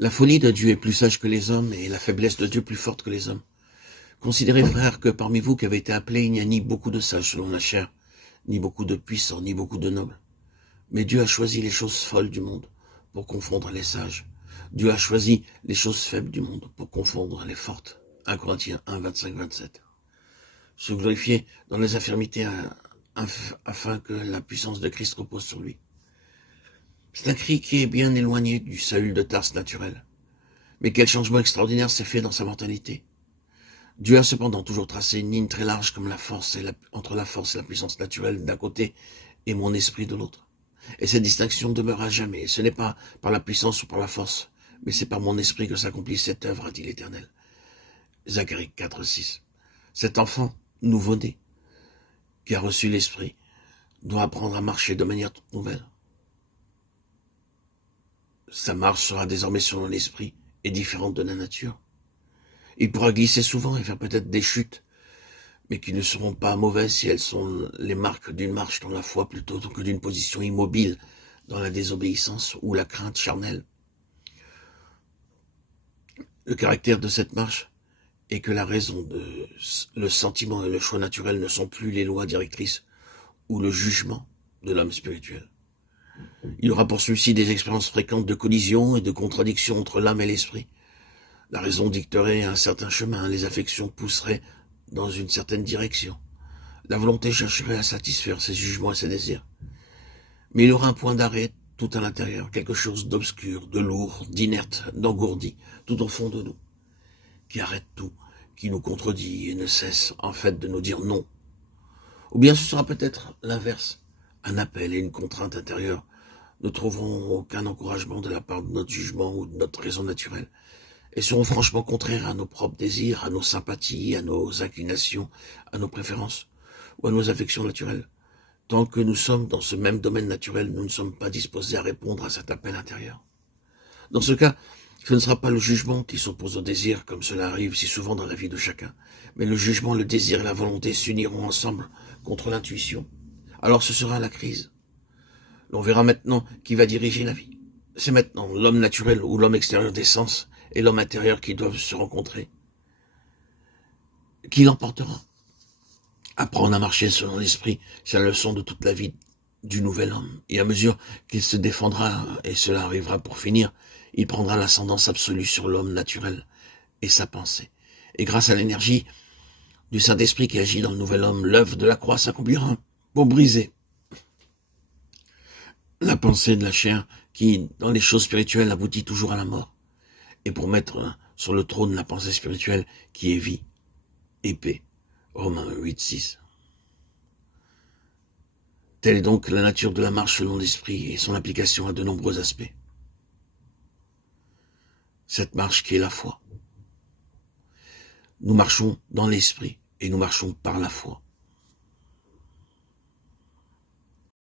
La folie de Dieu est plus sage que les hommes et la faiblesse de Dieu plus forte que les hommes. Considérez, frères, que parmi vous qui avez été appelés, il n'y a ni beaucoup de sages selon la chair, ni beaucoup de puissants, ni beaucoup de nobles. Mais Dieu a choisi les choses folles du monde pour confondre les sages. Dieu a choisi les choses faibles du monde pour confondre les fortes. 1 Corinthiens 1, 25-27. Se glorifier dans les infirmités afin que la puissance de Christ repose sur lui. C'est un cri qui est bien éloigné du Saül de Tarse naturel. Mais quel changement extraordinaire s'est fait dans sa mentalité. Dieu a cependant toujours tracé une ligne très large comme entre la force et la puissance naturelle d'un côté et mon esprit de l'autre. Et cette distinction demeure à jamais. Ce n'est pas par la puissance ou par la force, mais c'est par mon esprit que s'accomplit cette œuvre, a dit l'Éternel. Zacharie 4, 6. Cet enfant, nouveau-né, qui a reçu l'esprit, doit apprendre à marcher de manière toute nouvelle. Sa marche sera désormais selon l'esprit et différente de la nature. Il pourra glisser souvent et faire peut-être des chutes, mais qui ne seront pas mauvaises si elles sont les marques d'une marche dans la foi plutôt que d'une position immobile dans la désobéissance ou la crainte charnelle. Le caractère de cette marche est que la raison, le sentiment et le choix naturel ne sont plus les lois directrices ou le jugement de l'homme spirituel. Il aura pour celui-ci des expériences fréquentes de collision et de contradiction entre l'âme et l'esprit. La raison dicterait un certain chemin, les affections pousseraient dans une certaine direction. La volonté chercherait à satisfaire ses jugements et ses désirs. Mais il aura un point d'arrêt tout à l'intérieur, quelque chose d'obscur, de lourd, d'inerte, d'engourdi, tout au fond de nous, qui arrête tout, qui nous contredit et ne cesse en fait de nous dire non. Ou bien ce sera peut-être l'inverse, un appel et une contrainte intérieure. Ne trouverons aucun encouragement de la part de notre jugement ou de notre raison naturelle, et seront franchement contraires à nos propres désirs, à nos sympathies, à nos inclinations, à nos préférences, ou à nos affections naturelles. Tant que nous sommes dans ce même domaine naturel, nous ne sommes pas disposés à répondre à cet appel intérieur. Dans ce cas, ce ne sera pas le jugement qui s'oppose au désir, comme cela arrive si souvent dans la vie de chacun, mais le jugement, le désir et la volonté s'uniront ensemble contre l'intuition. Alors ce sera la crise. L'on verra maintenant qui va diriger la vie. C'est maintenant l'homme naturel ou l'homme extérieur des sens et l'homme intérieur qui doivent se rencontrer. Qui l'emportera? Apprendre à marcher selon l'esprit, c'est la leçon de toute la vie du nouvel homme. Et à mesure qu'il se défendra, et cela arrivera pour finir, il prendra l'ascendance absolue sur l'homme naturel et sa pensée. Et grâce à l'énergie du Saint-Esprit qui agit dans le nouvel homme, l'œuvre de la croix s'accomplira pour briser la pensée de la chair qui, dans les choses spirituelles, aboutit toujours à la mort, et pour mettre sur le trône la pensée spirituelle qui est vie et paix. Romains 8, 6. Telle est donc la nature de la marche selon l'esprit et son application à de nombreux aspects. Cette marche qui est la foi. Nous marchons dans l'esprit et nous marchons par la foi.